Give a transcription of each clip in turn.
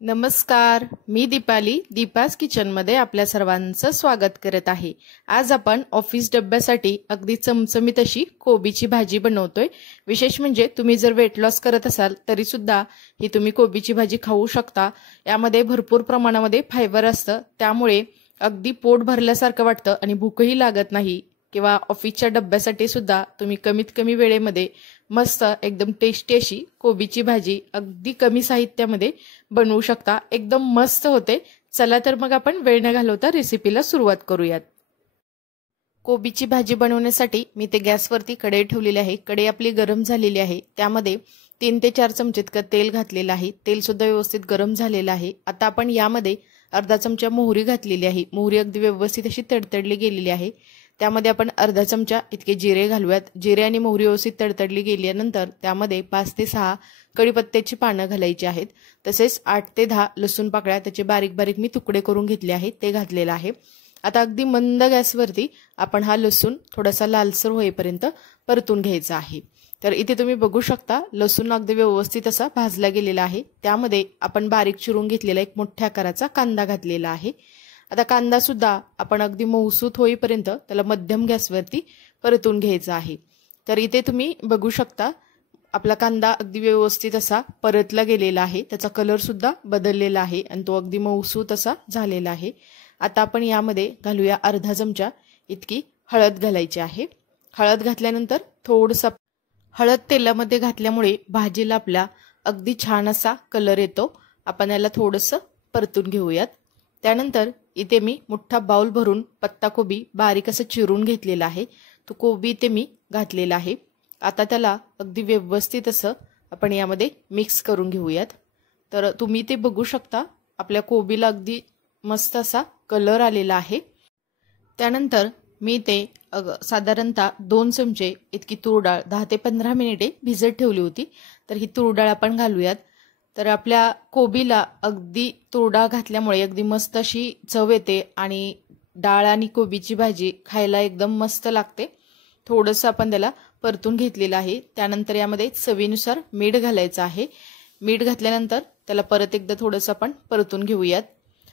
नमस्कार, मी दीपाली दीपास किचनमध्ये आपल्या सर्वांचं स्वागत करत आहे। आज आपण ऑफिस डब्यासाठी अगदी चमचमीत अशी कोबीची भाजी बनवतोय। विशेष म्हणजे तुम्ही जर वेट लॉस करत असाल तरी सुद्धा ही तुम्ही कोबीची भाजी खाऊ शकता। यामध्ये भरपूर प्रमाणामध्ये फायबर असतं, त्यामुळे अगदी पोट भरल्यासारखं वाटतं आणि भूकही लागत नाही। किंवा ऑफिसच्या डब्यासाठी सुद्धा तुम्ही कमीत कमी वेळेमध्ये मस्त एकदम टेस्टी अशी कोबीची भाजी अगदी कमी साहित्यामध्ये बनवू शकता। एकदम मस्त होते। चला तर मग आपण वेळ न घालवता रेसिपीला सुरुवात करूयात। कोबीची भाजी बनवण्यासाठी मी ते गॅसवरती कढई ठेवलेली आहे। कढई आपली गरम झालेली आहे। त्यामध्ये 3 ते 4 चमचे इतकं तेल घातलेलं आहे। तेल सुद्धा व्यवस्थित गरम झालेलं आहे। आता आपण यामध्ये अर्धा चमचा मोहरी घातलेली आहे। मोहरी अगदी व्यवस्थित अशी तडतडली गेलेली आहे। त्यामध्ये आपण अर्धा चमचा इतके जिरे घालूयात। जिरे आणि मोहरी व्यवस्थित तडतडली गेल्यानंतर त्यामध्ये 5 ते 6 कढीपत्त्याची पानं घालायची आहेत। तसेच 8 ते 10 लसूण पाकळ्या त्याचे बारीक बारीक मी तुकडे करून घेतले आहेत, ते घातलेलं आहे। आता अगदी मंद गॅसवरती आपण हा लसूण थोडासा लालसर होईपर्यंत परतून घ्यायचा आहे। तर इथे तुम्ही बघू शकता लसूण अगदी व्यवस्थित असा भाजला गेलेला आहे। त्यामध्ये आपण बारीक चिरून घेतलेला एक मोठ्या आकाराचा कांदा घातलेला आहे। आता कांदा सुद्धा आपण अगदी मऊसूत होईपर्यंत त्याला मध्यम गॅसवरती परतून घ्यायचा आहे। तर इथे तुम्ही बघू शकता आपला कांदा अगदी व्यवस्थित असा परतला गेलेला आहे। त्याचा कलर सुद्धा बदललेला आहे आणि तो अगदी मऊसूत असा झालेला आहे। आता आपण यामध्ये घालूया अर्धा चमचा इतकी हळद घालायची आहे। हळद घातल्यानंतर थोडंसं हळद तेलामध्ये घातल्यामुळे भाजीला आपला अगदी छान असा कलर येतो। आपण याला थोडंसं परतून घेऊयात। त्यानंतर इथे मी मोठा बाउल भरून पत्ता कोबी बारीक असं चिरून घेतलेला आहे। तो कोबी इथे मी घातलेला आहे। आता त्याला अगदी व्यवस्थित असं आपण यामध्ये मिक्स करून घेऊयात। तर तुम्ही ते बघू शकता आपल्या कोबीला अगदी मस्त असा कलर आलेला आहे। त्यानंतर मी ते साधारणतः 2 चमचे इतकी तूर डाळ 10 ते 15 मिनिटे भिजत ठेवली होती। तर ही तूर डाळ आपण घालूयात। तर आपल्या कोबीला अगदी तूर डाळ घातल्यामुळे अगदी मस्त अशी चव येते आणि डाळ आणि कोबीची भाजी खायला एकदम मस्त लागते। थोडंसं आपण त्याला परतून घेतलेलं आहे। त्यानंतर यामध्ये चवीनुसार मीठ घालायचं आहे। मीठ घातल्यानंतर त्याला परत एकदा थोडंसं आपण परतून घेऊयात।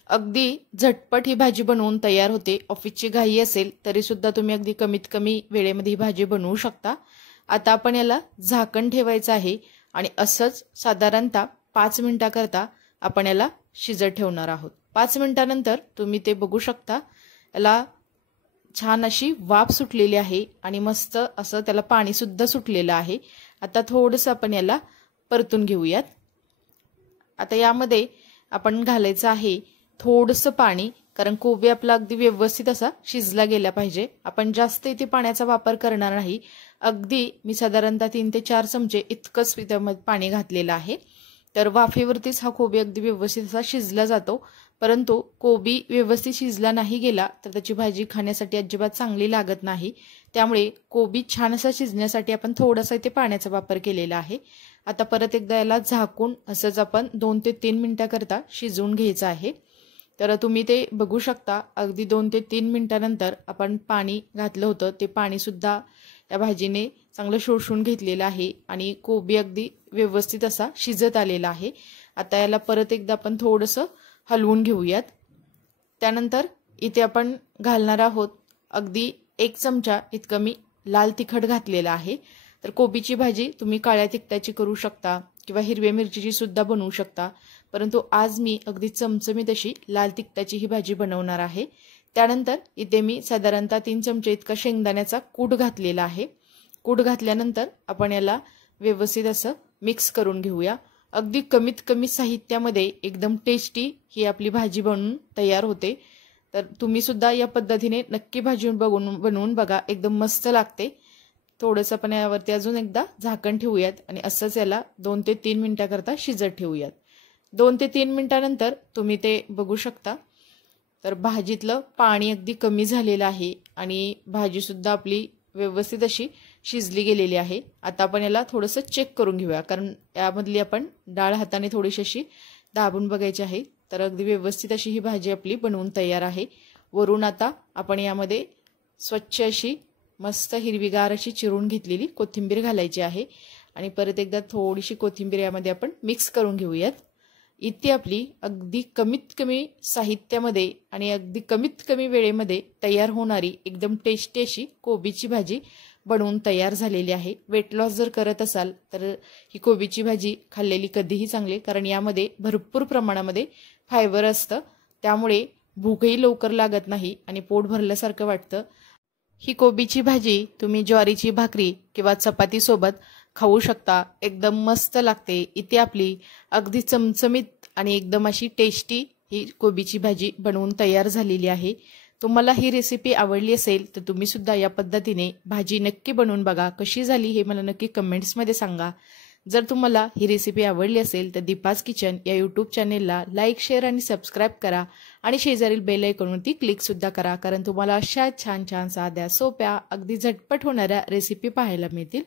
अगदी झटपट ही भाजी बनवून तयार होते। ऑफिसची घाई असेल तरी सुद्धा तुम्ही अगदी कमीत कमी वेळेमध्ये ही भाजी बनवू शकता। आता आपण याला झाकण ठेवायचं आहे आणि असंच साधारणतः 5 मिनिटाकरता आपण याला शिजत ठेवणार आहोत। 5 मिनिटानंतर तुम्ही ते बघू शकता याला छान अशी वाफ सुटलेली आहे आणि मस्त असं त्याला पाणी सुद्धा सुटलेलं आहे। आता थोडंसं आपण याला परतून घेऊयात। आता यामध्ये आपण घालायचं आहे थोडंसं पाणी, कारण कोबी आपला अगदी व्यवस्थित असा शिजला गेला पाहिजे। आपण जास्त इथे पाण्याचा वापर करणार नाही। अगदी मी साधारणतः 3 ते 4 चमचे इतकंच त्यामध्ये पाणी घातलेलं आहे। तर वाफेवरतीच हा कोबी अगदी व्यवस्थित असा शिजला जातो। परंतु कोबी व्यवस्थित शिजला नाही गेला तर त्याची भाजी खाण्यासाठी अजिबात चांगली लागत नाही। त्यामुळे कोबी छान असा शिजण्यासाठी आपण थोडासा इथे पाण्याचा वापर केलेला आहे। आता परत एकदा याला झाकून असंच आपण 2 ते 3 मिनिटाकरता शिजवून घ्यायचं आहे। तर तुम्ही ते बघू शकता अगदी 2 ते 3 मिनिटानंतर आपण पाणी घातलं होतं, ते पाणी सुद्धा या भाजीने चांगलं शोषून घेतलेलं आहे आणि कोबी अगदी व्यवस्थित असा शिजत आलेला आहे। आता याला परत एकदा आपण थोडंसं हलवून घेऊयात। त्यानंतर इथे आपण घालणार आहोत अगदी 1 चमचा इतकं मी लाल तिखट घातलेलं आहे। तर कोबीची भाजी तुम्ही काळ्या तिखटाची करू शकता किंवा हिरव्या मिरचीची सुद्धा बनवू शकता, परंतु आज मी अगदी चमचमीत अशी लाल तिखटाची ही भाजी बनवणार आहे। त्यानंतर इथे मी साधारणतः 3 चमचे इतका शेंगदाण्याचा कूट घातलेला आहे। कूट घातल्यानंतर आपण याला व्यवस्थित असं मिक्स करून घेऊया। अगदी कमीत कमी साहित्यामध्ये एकदम टेस्टी ही आपली भाजी बनवून तयार होते। तर तुम्ही सुद्धा या पद्धतीने नक्की भाजी बनवून बघा, एकदम मस्त लागते। थोडंसं आपण यावरती अजून एकदा झाकण ठेवूयात आणि असंच याला 2 ते 3 मिनिटाकरता शिजत ठेवूयात। 2 ते 3 मिनिटानंतर तुम्ही ते बघू शकता तर भाजीतलं पाणी अगदी कमी झालेलं आहे आणि भाजी सुद्धा आपली व्यवस्थित अशी शिजली गेलेली आहे। आता आपण याला थोडंसं चेक करून घेऊया, कारण यामधली आपण डाळ हाताने थोडीशी अशी दाबून बघायची आहे। तर अगदी व्यवस्थित अशी ही भाजी आपली बनवून तयार आहे। वरून आता आपण यामध्ये स्वच्छ अशी मस्त हिरवीगार अशी चिरून घेतलेली कोथिंबीर घालायची आहे आणि परत एकदा थोडीशी कोथिंबीर यामध्ये आपण मिक्स करून घेऊयात। इथे आपली अगदी कमीत कमी साहित्यामध्ये आणि अगदी कमीत कमी वेळेमध्ये तयार होणारी एकदम टेस्टी अशी कोबीची भाजी बनवून तयार झालेली आहे। वेट लॉस जर करत असाल तर ही कोबीची भाजी खाल्लेली कधीही चांगली, कारण यामध्ये भरपूर प्रमाणामध्ये फायबर असतं, त्यामुळे भूकही लवकर लागत नाही आणि पोट भरल्यासारखं वाटतं। ही कोबीची भाजी तुम्ही ज्वारीची भाकरी किंवा चपाती सोबत खाऊ शकता, एकदम मस्त लागते। इथे आपली अगदी चमचमीत आणि एकदम अशी टेस्टी ही कोबीची भाजी बनवून तयार झालेली आहे। तुम्हाला ही रेसिपी आवडली असेल तर तुम्ही सुद्धा या पद्धतीने भाजी नक्की बनवून बघा, कशी झाली हे मला नक्की कमेंट्समध्ये सांगा। जर तुम्हाला ही रेसिपी आवडली असेल तर दीपाज किचन या यूट्यूब चॅनेलला लाईक, शेअर आणि सबस्क्राईब करा आणि शेजारील बेल आयकॉनवरती क्लिकसुद्धा करा, कारण तुम्हाला अशा छान छान साध्या सोप्या अगदी झटपट होणाऱ्या रेसिपी पाहायला मिळतील।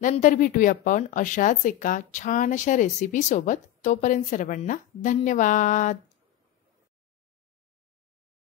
नंतर भेटूया आपण अशाच एका छान अशा रेसिपी सोबत। तोपर्यंत सर्वांना धन्यवाद।